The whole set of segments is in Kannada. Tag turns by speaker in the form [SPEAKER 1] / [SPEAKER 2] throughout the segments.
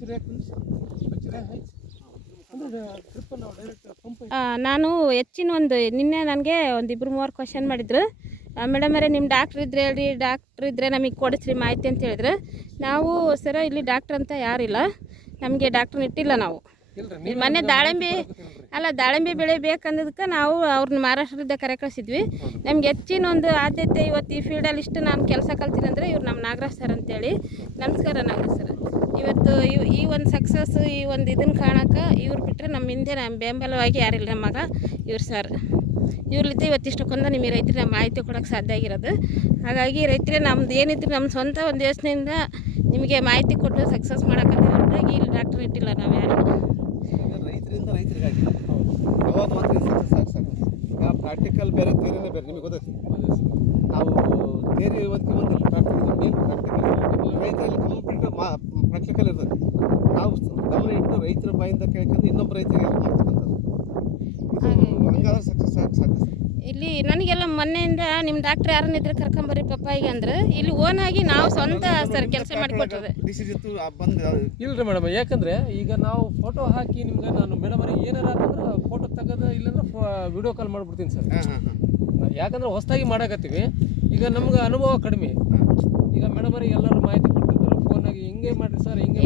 [SPEAKER 1] ನಾನು ಹೆಚ್ಚಿನ ನಿನ್ನೆ ನನಗೆ ಇಬ್ಬರು ಮೂವರು ಕ್ವಶನ್ ಮಾಡಿದ್ರು. ಮೇಡಮರೇ ನಿಮ್ಮ ಡಾಕ್ಟ್ರ್ ಇದ್ರೆ ಹೇಳ್ರಿ, ಡಾಕ್ಟ್ರ್ ಇದ್ದರೆ ನಮಗೆ ಕೊಡಿಸ್ರಿ ಮಾಹಿತಿ ಅಂತ ಹೇಳಿದ್ರು. ನಾವು ಸರ ಇಲ್ಲಿ ಡಾಕ್ಟ್ರ್ ಅಂತ ಯಾರಿಲ್ಲ, ನಮಗೆ ಡಾಕ್ಟ್ರನ್ನ ಇಟ್ಟಿಲ್ಲ. ನಾವು ಮೊನ್ನೆ ದಾಳಿಂಬೆ ಬೆಳೆ ಬೇಕಂದದಕ್ಕೆ ನಾವು ಅವ್ರನ್ನ ಮಹಾರಾಷ್ಟ್ರದಿಂದ ಕರೆ ಕಳಿಸಿದ್ವಿ. ನಮ್ಗೆ ಹೆಚ್ಚಿನ ಆದ್ಯತೆ ಇವತ್ತು ಈ ಫೀಲ್ಡಲ್ಲಿ ಇಷ್ಟು ನಾನು ಕೆಲಸ ಕಲ್ತೀನಿ ಅಂದರೆ ಇವ್ರು ನಮ್ಮ ನಾಗರಾಜ್ ಸರ್ ಅಂತೇಳಿ. ನಮಸ್ಕಾರ ನಾಗರಾಜ್ ಸರ್. ಇವತ್ತು ಈ ಒಂದು ಸಕ್ಸಸ್, ಈ ಒಂದು ಇದನ್ನು ಕಾಣೋಕೆ ಇವ್ರು ಬಿಟ್ಟರೆ ನಮ್ಮ ಹಿಂದೆ ನಮ್ಮ ಬೆಂಬಲವಾಗಿ ಯಾರಿಲ್ಲ. ನಮ್ಮ ಮಗ ಇವ್ರು ಸರ್, ಇವ್ರಲ್ಲಿದ್ದ ಇವತ್ತಿಷ್ಟಕ್ಕೊಂದು ನಿಮಗೆ ರೈತರಿಗೆ ಮಾಹಿತಿ ಕೊಡೋಕ್ಕೆ ಸಾಧ್ಯ ಆಗಿರೋದು. ಹಾಗಾಗಿ ರೈತರೇ ನಮ್ದು ಏನಿದ್ರು ನಮ್ಮ ಸ್ವಂತ ಒಂದು ಯೋಚನೆಯಿಂದ ನಿಮಗೆ ಮಾಹಿತಿ ಕೊಟ್ಟು ಸಕ್ಸಸ್ ಮಾಡೋಕ್ಕಂತ ಹೊರತಾಗಿ ಇಲ್ಲಿ ಡಾಕ್ಟರ್ ಇಟ್ಟಿಲ್ಲ ನಾವು ಯಾರು.
[SPEAKER 2] ರೈತರಿಂದ ರೈತರಿಗಾಗಿ ಅವಾಗ ಮಾತ್ರ ಸಕ್ಸಸ್ ಆಗುತ್ತೆ. ಈಗ ಪ್ರಾಕ್ಟಿಕಲ್ ಬೇರೆ, ಥಿಯರಿನೇ ಬೇರೆ. ನಿಮಗೆ ಗೊತ್ತೈತಿ, ನಾವು ಥಿಯರಿ ಓದಕ್ಕೆ ಬಂದಿಲ್ಲ, ಪ್ರಾಕ್ಟಿಕಲ್ ಮೇನ್ ಪ್ರಾಕ್ಟಿಕಲ್. ರೈತರಲ್ಲಿ ಕಂಪ್ಲೀಟ್ ಪ್ರಾಕ್ಟಿಕಲ್ ಇರ್ತದೆ. ನಾವು ಗಮನ ಇಟ್ಟು ರೈತರ ಬಾಯಿಂದ ಕೇಳ್ಕೊಂಡು ಇನ್ನೊಬ್ಬ ರೈತರಿಗೆ ಮಾಡ್ತಕ್ಕಂಥದ್ದು. ಹಂಗಾದ್ರೆ ಸಕ್ಸಸ್ ಆಗಿ ಸಾಧ್ಯ.
[SPEAKER 1] ಇಲ್ಲಿ ನನಗೆಲ್ಲ ಮೊನ್ನೆಯಿಂದ ನಿಮ್ಮ ಡಾಕ್ಟ್ರ್ ಯಾರನ್ನ ಇದ್ರೆ ಕರ್ಕೊಂಬರ್ರಿ ಪಪ್ಪಾಯಿಗೆ ಅಂದ್ರೆ ಇಲ್ಲಿ ಓನ್ ಆಗಿ ನಾವು ಸ್ವಂತ ಸರ್ ಕೆಲಸ ಮಾಡಿಕೊಟ್ಟರೆ
[SPEAKER 3] ಇಲ್ರಿ ಮೇಡಮ್. ಯಾಕಂದ್ರೆ ಈಗ ನಾವು ಫೋಟೋ ಹಾಕಿ ನಿಮ್ಗೆ ನಾನು ಮೇಡಮ್ ಏನಾರ ಅಂತಂದ್ರೆ ಫೋಟೋ ತೆಗೆದು ಇಲ್ಲಾಂದ್ರೆ ವಿಡಿಯೋ ಕಾಲ್ ಮಾಡ್ಬಿಡ್ತೀನಿ ಸರ್. ಯಾಕಂದ್ರೆ ಹೊಸದಾಗಿ ಮಾಡಕತ್ತೀವಿ. ಈಗ ನಮ್ಗೆ ಅನುಭವ ಕಡಿಮೆ. ಈಗ ಮೇಡಮ್ ಎಲ್ಲರೂ ಮಾಹಿತಿ ಕೊಡ್ತಿದ್ದಾರೆ ಫೋನಾಗಿ, ಹಿಂಗೆ ಮಾಡ್ರಿ ಸರ್, ಹಿಂಗೆ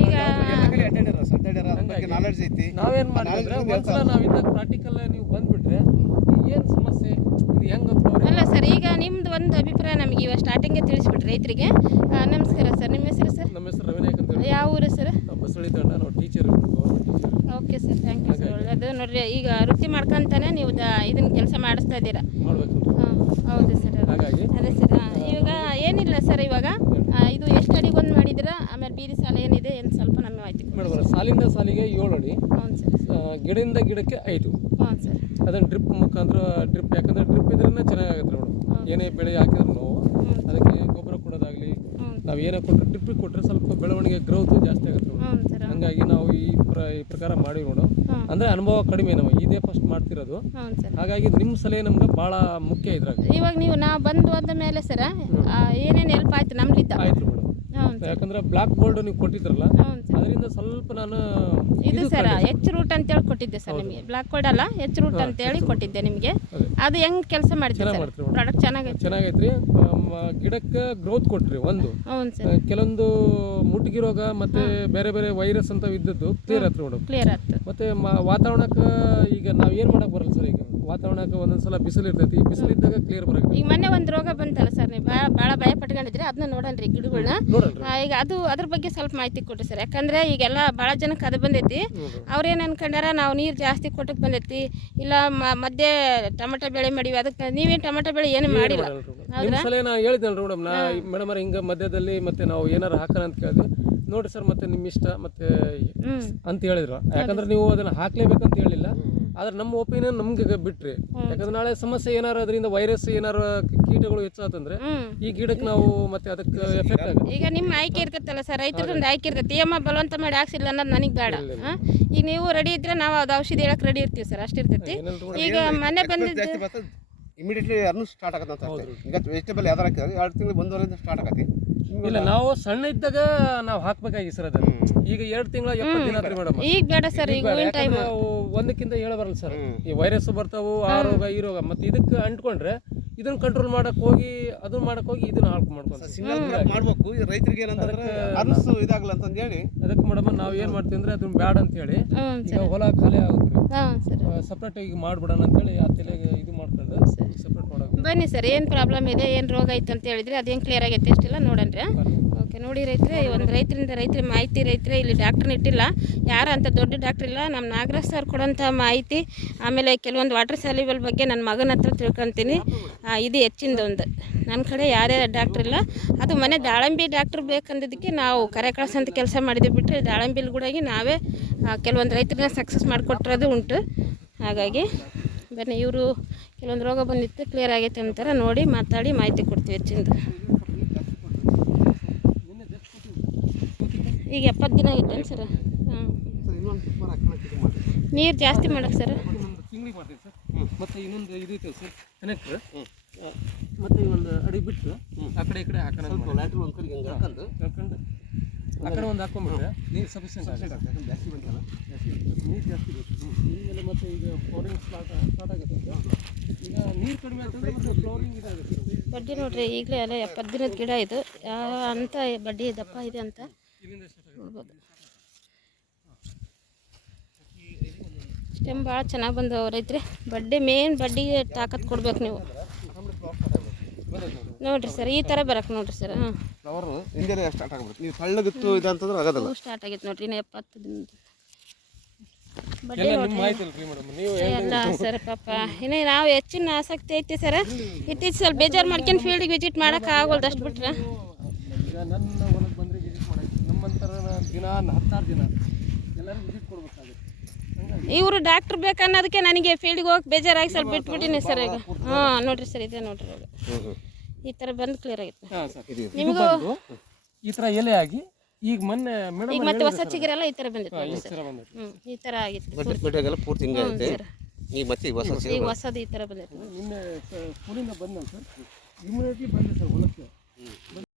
[SPEAKER 3] ನಾವೇನು ಮಾಡಿದ್ರೆ ಒಂದ್ಸಲ ನಾವಿದ್ದಾಗ ಪ್ರಾಕ್ಟಿಕಲ್ ನೀವು ಬಂದ್ಬಿಟ್ರೆ ಏನು ಸಮಸ್ಯೆ ಇದು ಹೆಂಗೆ
[SPEAKER 1] ಅಲ್ಲ ಸರ್. ಈಗ ನಿಮ್ದು ಒಂದು ಅಭಿಪ್ರಾಯ ನಮಗೆ ಇವಾಗ ಸ್ಟಾರ್ಟಿಂಗೇ ತಿಳಿಸ್ಬಿಟ್ರಿ ರೈತರಿಗೆ. ನಮಸ್ಕಾರ ಸರ್, ನಿಮ್ಮ ಹೆಸರು ಸರ್?
[SPEAKER 3] ನಮ್ಮ ಹೆಸರು ರವಿನಾಯಕ್ ಅಂತ.
[SPEAKER 1] ಯಾವ ಊರು ಸರ್?
[SPEAKER 3] ಬಸಳಿ ತಂಡ, ನಾವು teacher, government teacher.
[SPEAKER 1] Okay sir, thank you sir. ಒಳ್ಳೆಯದು ನೋಡಿರಿ. ಈಗ ವೃತ್ತಿ ಮಾಡ್ಕೊಂತಾನೆ ನೀವು ಇದನ್ನು ಕೆಲಸ ಮಾಡಿಸ್ತಾ ಇದ್ದೀರಾ?
[SPEAKER 3] ಮಾಡಬೇಕು.
[SPEAKER 1] ಹೌದು ಸರ್.
[SPEAKER 3] ಹಾಗಾಗಿ
[SPEAKER 1] ಅದೇ ಸರ್. ಇವಾಗ ಏನಿಲ್ಲ ಸರ್, ಇವಾಗ ಇದು ಎಷ್ಟು ಅಡಿಗೊಂದು ಮಾಡಿದ್ದೀರಾ? ಆಮೇಲೆ ಬೀದಿ ಸಾಲ ಏನಿದೆ ಏನು ಸ್ವಲ್ಪ ನಮಗೆ ಮಾಹಿತಿ
[SPEAKER 3] ಮೇಡಮ್. ಸಾಲಿಂದ ಸಾಲಿಗೆ 7 ಅಡಿ.
[SPEAKER 1] ಹೌದು ಸರ್.
[SPEAKER 3] ಗಿಡದಿಂದ ಗಿಡಕ್ಕೆ 5.
[SPEAKER 1] ಹ್ಞೂ ಸರ್.
[SPEAKER 3] ಅದನ್ನು ಡ್ರಿಪ್ ಮುಖಾಂತರ ಡ್ರಿಪ್, ಯಾಕಂದರೆ ಡ್ರಿಪ್ ಇದ್ರೇ ಚೆನ್ನಾಗಾಗುತ್ತೆ ಮೇಡಮ್. ಏನೇ ಬೆಳೆ ಹಾಕಿದ್ರು ನಾವು ಅದಕ್ಕೆ ಗೊಬ್ಬರ ಕೊಡೋದಾಗಲಿ, ನಾವು ಏನೇ ಕೊಟ್ಟರೆ ಡ್ರಿಪ್ಪಿಗೆ ಕೊಟ್ಟರೆ ಸ್ವಲ್ಪ ಬೆಳವಣಿಗೆ ಗ್ರೋತ್ ಜಾಸ್ತಿ ಆಗುತ್ತೆ ಮೇಡಮ್. ಹಂಗಾಗಿ ನಾವು ಈ ಪ್ರಕಾರ ಮಾಡಿ ಮೇಡಮ್. ಅಂದರೆ ಅನುಭವ ಕಡಿಮೆ, ನಾವು ಇದೇ ಫಸ್ಟ್ ಮಾಡ್ತಿರೋದು. ಹಾಗಾಗಿ ನಿಮ್ಮ ಸಲಹೆ ನಮ್ಗೆ ಭಾಳ ಮುಖ್ಯ ಇದ್ರಾಗ.
[SPEAKER 1] ಇವಾಗ ನಾವು ಬಂದು ಹೋದ ಮೇಲೆ ಸರ್ ಏನೇನು ಹೆಲ್ಪ್ ಆಯ್ತು ನಮ್ಲಿದ್ದ?
[SPEAKER 3] ಆಯ್ತು ಮೇಡಮ್. ಯಾಕಂದ್ರೆ ಬ್ಲಾಕ್ ಬೋರ್ಡ್ ನೀವು ಕೊಟ್ಟಿದ್ರಲ್ಲ, ಅದರಿಂದ ಸ್ವಲ್ಪ ನಾನು
[SPEAKER 1] ಇದು ಸರ್ ಎಚ್ ರೂಟ್ ಅಂತೇಳಿ ಕೊಟ್ಟಿದ್ದೆ ಸರ್ ನಿಮಗೆ. ಬ್ಲಾಕ್ ಬೋರ್ಡ್ ಅಲ್ಲ, ಎಚ್ ರೂಟ್ ಅಂತೇಳಿ ಕೊಟ್ಟಿದ್ದೆ ನಿಮಗೆ. ಅದು ಹೆಂಗ್ ಕೆಲಸ ಮಾಡಿದ್ದೆ ಸರ್? ಪ್ರಾಡಕ್ಟ್
[SPEAKER 3] ಚೆನ್ನಾಗೈತ್ರಿ. ಗಿಡಕ್ಕೆ ಗ್ರೋತ್ ಕೊಟ್ರಿ ಒಂದು. ಕೆಲವೊಂದು ಮುಟ್ಟಿಗೆ ರೋಗ ಮತ್ತೆ ಬೇರೆ ಬೇರೆ ವೈರಸ್ ಅಂತ ಇದ್ದದ್ದು ಕ್ಲಿಯರ್ ಆಯ್ತು ಮೇಡಮ್.
[SPEAKER 1] ಕ್ಲಿಯರ್ ಆಯ್ತು.
[SPEAKER 3] ಮತ್ತೆ ವಾತಾವರಣಕ್ಕೆ ಈಗ ನಾವ್ ಏನ್ ಮಾಡಕ್ ಬರಲ್ಲ ಸರ್. ಈಗ ವಾತಾವರಣಕ್ಕೆ ಒಂದೊಂದ್ಸಲ ಬಿಸಿಲು ಇರ್ತೈತಿ, ಬಿಸಿಲಿದ್ದಾಗ ಕ್ಲಿಯರ್ ಬರಕ್ಕೆ.
[SPEAKER 1] ಈಗ ಮೊನ್ನೆ ಒಂದು ರೋಗ ಬಂತಲ್ಲ ಸರ್, ನೀವು ಭಾಳ ಭಯ ಪಟ್ಕೊಂಡಿದ್ರಿ, ಅದನ್ನ ನೋಡನ್ರಿ ಗಿಡಗಳನ್ನ. ಈಗ ಅದ್ರ ಬಗ್ಗೆ ಸ್ವಲ್ಪ ಮಾಹಿತಿ ಕೊಡ್ರಿ ಸರ್. ಯಾಕಂದ್ರೆ ಈಗೆಲ್ಲ ಭಾಳ ಜನಕ್ಕೆ ಅದು ಬಂದೈತಿ. ಅವ್ರೇನು ಅನ್ಕೊಂಡಾರ ನಾವು ನೀರು ಜಾಸ್ತಿ ಕೊಟ್ಟಕ್ಕೆ ಬಂದೈತಿ, ಇಲ್ಲ ಮಧ್ಯೆ ಟೊಮೆಟೊ ಬೆಳೆ ಮಾಡಿವಿ, ಅದಕ್ಕೆ ನೀವೇನು ಟೊಮೆಟೊ ಬೆಳೆ ಏನು ಮಾಡಿಲ್ಲ.
[SPEAKER 3] ನಾ ಹೇಳಿದ್ನಲ್ರಿ ಮೇಡಮ್, ಮೇಡಮ್ ಹಿಂಗ ಮಧ್ಯದಲ್ಲಿ ಮತ್ತೆ ನಾವು ಏನಾರು ಹಾಕೋಣ ಅಂತ ಕೇಳಿದ್ವಿ. ನೋಡ್ರಿ ಸರ್, ಮತ್ತೆ ನಿಮ್ಮ ಇಷ್ಟ ಮತ್ತೆ ಅಂತ ಹೇಳಿದ್ರು. ಯಾಕಂದ್ರೆ ನೀವು ಅದನ್ನ ಹಾಕ್ಲೇಬೇಕಂತ ಹೇಳಿಲ್ಲ, ಆದ್ರೆ ನಮ್ಮ ಒಪಿನಿಯನ್ ನಮ್ಗೆ ಬಿಟ್ರಿ. ಯಾಕಂದ್ರೆ ನಾಳೆ ಸಮಸ್ಯೆ ಏನಾರು ಅದರಿಂದ ವೈರಸ್ ಏನಾರು ಕೀಟಗಳು ಹೆಚ್ಚಾತಂದ್ರೆ ಈ ಗಿಡಕ್ಕೆ ನಾವು ಮತ್ತೆ ಅದಕ್ಕೆ ಎಫೆಕ್ಟ್ ಆಗುತ್ತೆ.
[SPEAKER 1] ಈಗ ನಿಮ್ಮ ಆಯ್ಕೆ ಇರ್ತೈತಲ್ಲ ಸರ್, ರೈತರೊಂದು ಆಯ್ಕೆ ಇರ್ತೈತಿ. ಬಲವಂತ ಮಾಡಿ ಹಾಕ್ಸಿಲ್ಲ ಅನ್ನೋದು ನನಗೆ ಬೇಡ. ಈಗ ನೀವು ರೆಡಿ ಇದ್ರೆ ನಾವು ಅದು ಔಷಧಿ ಹೇಳಕ್ ರೆಡಿ ಇರ್ತೀವಿ ಸರ್, ಅಷ್ಟಿರ್ತೈತಿ. ಈಗ ಮನೆ ಬಂದಿದ್ದು
[SPEAKER 2] ಇಮಿಡಿಯೇಟ್ಲಿ ಅರ್ನು ಸ್ಟಾರ್ಟ್ ಆಗತ್ತೆ ಅಂತ. ಈಗ ವೆಜಿಟೇಬಲ್ ಯಾವ್ದಾರ ಹಾಕಿದ್ರೆ 2 ತಿಂಗಳು 1 ವಾರದಿಂದ ಸ್ಟಾರ್ಟ್ ಆಗತ್ತೆ.
[SPEAKER 3] ಇಲ್ಲ, ನಾವು ಸಣ್ಣ ಇದ್ದಾಗ ನಾವು ಹಾಕ್ಬೇಕಾಗಿ ಸರ್ ಅದನ್ನ. ಈಗ 2 ತಿಂಗಳ 70 ದಿನ ಆತ್ರಿ ಮೇಡಮ್.
[SPEAKER 1] ಈಗ ಬೇಡ ಸರ್, ಈಗ
[SPEAKER 3] ಒಂದಕ್ಕಿಂತ ಹೇಳ ಬರಲ್ಲ ಸರ್. ಈ ವೈರಸ್ ಬರ್ತಾವು, ಆ ರೋಗ ಈ ರೋಗ, ಮತ್ತೆ ಇದಕ್ಕೆ ಅಂಟ್ಕೊಂಡ್ರೆ ಇದನ್ನ ಕಂಟ್ರೋಲ್ ಮಾಡಕ್ ಹೋಗಿ ಅದನ್ನ ಮಾಡಕ್ ಹೋಗಿ ಇದನ್ನ ಹಾಳು ಮಾಡ್ಕೊಂಡು
[SPEAKER 2] ಮಾಡ್ಬೇಕು. ರೈತರಿಗೆ ಏನಂತಂದ್ರೆ ಅರ್ನ್ಸು ಇದಾಗಲ್ಲ ಅಂತ ಹೇಳಿ
[SPEAKER 3] ಅದಕ್ಕೆ ಮೇಡಮ್ ನಾವ್ ಏನ್ ಮಾಡ್ತೀವಿ ಅಂದ್ರೆ ಅದನ್ನ ಬ್ಯಾಡ ಅಂತ ಹೇಳಿ ಈಗ ಹೊಲ ಖಾಲಿ ಆಗುತ್ತೆ, ಸಪ್ರೇಟ್ ಈಗ ಮಾಡ್ಬಿಡೋಣ ಅಂತ ಹೇಳಿ ಆ ತಲೆಗೆ ಇದು ಮಾಡ್ಕೊಂಡು ಸಪ್ರೇಟ್ ಮಾಡೋದು.
[SPEAKER 1] ಬನ್ನಿ ಸರ್, ಏನು ಪ್ರಾಬ್ಲಮ್ ಇದೆ, ಏನು ರೋಗ ಐತೆ ಅಂತ ಹೇಳಿದ್ರೆ ಅದೇನು ಕ್ಲಿಯರ್ ಆಗೈತೆ ಅಷ್ಟಿಲ್ಲ ನೋಡನ್ರಿ. ಓಕೆ, ನೋಡಿ ರೈತರೆ, ಒಂದು ರೈತರ ಮಾಹಿತಿ, ರೈತರೆ ಇಲ್ಲಿ ಡಾಕ್ಟ್ರನ್ನ ಇಟ್ಟಿಲ್ಲ, ಯಾರು ಅಂತ ದೊಡ್ಡ ಡಾಕ್ಟ್ರ್ ಇಲ್ಲ. ನಮ್ಮ ನಾಗರಾಜ್ ಸರ್ ಕೊಡೋಂಥ ಮಾಹಿತಿ, ಆಮೇಲೆ ಕೆಲವೊಂದು ವಾಟರ್ ಸ್ಯಾಲ್ಯುಬಲ್ ಬಗ್ಗೆ ನನ್ನ ಮಗನ ಹತ್ರ ತಿಳ್ಕೊತೀನಿ. ಇದು ಹೆಚ್ಚಿಂದೊಂದು ನನ್ನ ಕಡೆ ಯಾರೇ ಡಾಕ್ಟ್ರ್ ಇಲ್ಲ. ಅದು ಮನೆ ದಾಳಂಬಿ ಡಾಕ್ಟ್ರ್ ಬೇಕಂದಿದ್ದಕ್ಕೆ ನಾವು ಕರೆ ಕಳ್ಸೋಂಥ ಕೆಲಸ ಮಾಡಿದ್ವಿ. ಬಿಟ್ಟರೆ ದಾಳಂಬಿಲಿ ಕೂಡ ನಾವೇ ಕೆಲವೊಂದು ರೈತರನ್ನ ಸಕ್ಸಸ್ ಮಾಡಿಕೊಟ್ಟಿರೋದು ಉಂಟು. ಹಾಗಾಗಿ ಬನ್ನಿ, ಇವರು ಕೆಲವೊಂದು ರೋಗ ಬಂದಿತ್ತು, ಕ್ಲಿಯರ್ ಆಗೈತೆ ಅಂತಾರೆ, ನೋಡಿ ಮಾತಾಡಿ ಮಾಹಿತಿ ಕೊಡ್ತೀವಿ ಹೆಚ್ಚಿಂದು. ಈಗ 70 ದಿನ ಆಗೈತೆ ಸರ್. ನೀರು ಜಾಸ್ತಿ ಮಾಡಕ್ಕೆ ಸರ್
[SPEAKER 3] ತಿಂಗಳಿಗೆ ಮಾಡ್ತೀವಿ ಸರ್. ಮತ್ತು ಇನ್ನೊಂದು ಇದು ಐತೆ ಸರ್, ಕನೆಕ್ಟ್ರ್. ಮತ್ತು ಒಂದು ಅಡಿ ಬಿಟ್ಟು ಆ ಕಡೆ ಈ ಕಡೆ ಹಾಕೋಣ.
[SPEAKER 2] ಲ್ಯಾಟ್ರಲ್ ಒಂದು ಕಡೆಗೆ ಹಾಕೊಂಡು
[SPEAKER 3] ಆ ಕಡೆ ಒಂದು ಹಾಕೊಂಡ್ಬಿಟ್ರೆ ನೀರು ಸಫಿಷಿಯೆಂಟ್ ಆಗುತ್ತೆ.
[SPEAKER 2] ಯಾಕಂದ್ರೆ ಜಾಸ್ತಿ ಬಂತಲ್ಲ,
[SPEAKER 3] ನೀರು ಜಾಸ್ತಿ ಬೇಕು. ಈಗೆಲ್ಲ ಮತ್ತೆ ಈಗ ಫ್ಲೋರಿಂಗ್ ಸ್ಟಾರ್ಟ್ ಆಗುತ್ತೆ. ಈಗ ನೀರು ಕಡಿಮೆ ಆಗ್ತದೆ ಮತ್ತು ಫ್ಲೋರಿಂಗ್ ಇದಾಗುತ್ತೆ.
[SPEAKER 1] ಬಡ್ಡಿ ನೋಡ್ರಿ ಈಗಲೇ ಅಲ್ಲ 70 ದಿನದ ಗಿಡ ಇದು ಯಾವ ಅಂತ ಬಡ್ಡಿ ದಪ್ಪ ಇದೆ ಅಂತ
[SPEAKER 3] ಇಲ್ಲಿಂದ ಸ್ಟಾರ್ಟ್
[SPEAKER 1] ನೋಡ್ಬೋದು. ಸ್ಟೆಮ್ ಭಾಳ ಚೆನ್ನಾಗಿ ಬಂದವು ರೈತ್ರಿ. ಬಡ್ಡಿ ಮೇನ್ ಬಡ್ಡಿಗೆ ತಾಕತ್ತು ಕೊಡ್ಬೇಕು ನೀವು ನೋಡ್ರಿ ಸರ್. ಈ ಥರ ಬರಕ್ಕೆ ನೋಡ್ರಿ ಸರ್. ಹಾಂ
[SPEAKER 2] ಫ್ಲವರು ಹಿಂದೆ ಸ್ಟಾರ್ಟ್ ಆಗ್ಬಿಡುತ್ತೆ. ನೀವು ತಳ್ಳಗಿತ್ತು ಇದಂತಂದ್ರೆ ಆಗೋದಲ್ಲ.
[SPEAKER 1] ಸ್ಟಾರ್ಟ್ ಆಗೈತೆ ನೋಡ್ರಿ ಇನ್ನು 70 ದಿನದ ಬಡ್ಡಿ
[SPEAKER 3] ಎಲ್ಲ
[SPEAKER 1] ನೋಡ್ರಿ.
[SPEAKER 3] ನಿಮ್ಮ ಮಾಹಿತಿ ಅಲ್ರಿ ಮೇಡಮ್, ನೀವು
[SPEAKER 1] ಅಲ್ಲ ಸರ್ ಪಾಪ ಇನ್ನು ನಾವು ಹೆಚ್ಚಿನ ಆಸಕ್ತಿ ಐತಿ ಸರ್. ಇತ್ತೀಚೆ ಸ್ವಲ್ಪ ಬೇಜಾರು ಮಾಡ್ಕೊಂಡು ಫೀಲ್ಡಿಗೆ ವಿಸಿಟ್ ಮಾಡೋಕೆ ಆಗೋಲ್ದು ಅಷ್ಟು ಬಿಟ್ರೆ.
[SPEAKER 3] ಈಗ ನನ್ನ ಹೊಲಕ್ಕೆ ಬಂದರೆ ವಿಸಿಟ್ ಮಾಡೋಕ್ಕೆ ನಮ್ಮಂತರ ದಿನ 16 ದಿನ ಎಲ್ಲರೂ ವಿಸಿಟ್ ಕೊಡ್ಬೇಕಾಗುತ್ತೆ.
[SPEAKER 1] ಇವರು ಡಾಕ್ಟ್ರ್ ಬೇಕನ್ನೋದಕ್ಕೆ ನನಗೆ ಫೀಲ್ಡಿಗೆ ಹೋಗಕ್ಕೆ ಬೇಜಾರಾಗಿ ಸ್ವಲ್ಪ ಬಿಟ್ಬಿಟ್ಟಿನಿ ಸರ್ ಈಗ. ಹಾಂ ನೋಡ್ರಿ ಸರ್ ಇದೆ ನೋಡ್ರಿ ಇವಾಗ ಈ ಥರ ಬಂದು ಕ್ಲಿಯರ್ ಆಗಿತ್ತು.
[SPEAKER 3] ಹಾಂ ಸರ್,
[SPEAKER 1] ನಿಮಗೂ
[SPEAKER 3] ಈ ಥರ ಎಲೆ ಆಗಿ ಈಗ ಮೊನ್ನೆ ಮೇಡಮ್
[SPEAKER 1] ಈಗ ಮತ್ತೆ ಹೊಸ ಚಿಗುರೆಲ್ಲ ಈ ಥರ ಬಂದಿತ್ತು ನೋಡಿ
[SPEAKER 3] ಈ
[SPEAKER 1] ಸರ್.
[SPEAKER 3] ಥರ ಬಂದೈತೆ.
[SPEAKER 1] ಈ ಥರ ಆಗಿತ್ತು
[SPEAKER 2] ಬಡ್ಡಿಗೆಲ್ಲ ಪೂರ್ತಿ ಹಿಂಗೆ ಐತೆ.
[SPEAKER 1] ಸರ್.
[SPEAKER 2] ಈಗ ಮತ್ತೆ ಈಗ ಹೊಸ
[SPEAKER 1] ಈಗ ಹೊಸದು ಈ ಥರ ಬಂದಿತ್ತು.
[SPEAKER 3] ನಿನ್ನೆ ಸ್ಕೂಲಿಂದ ಬಂದ ಸರ್, ಇಮಿಡಿಯೇಟ್ಲಿ ಬಂದೆ ಸರ್ ಹೊಲಕ್ಕೆ.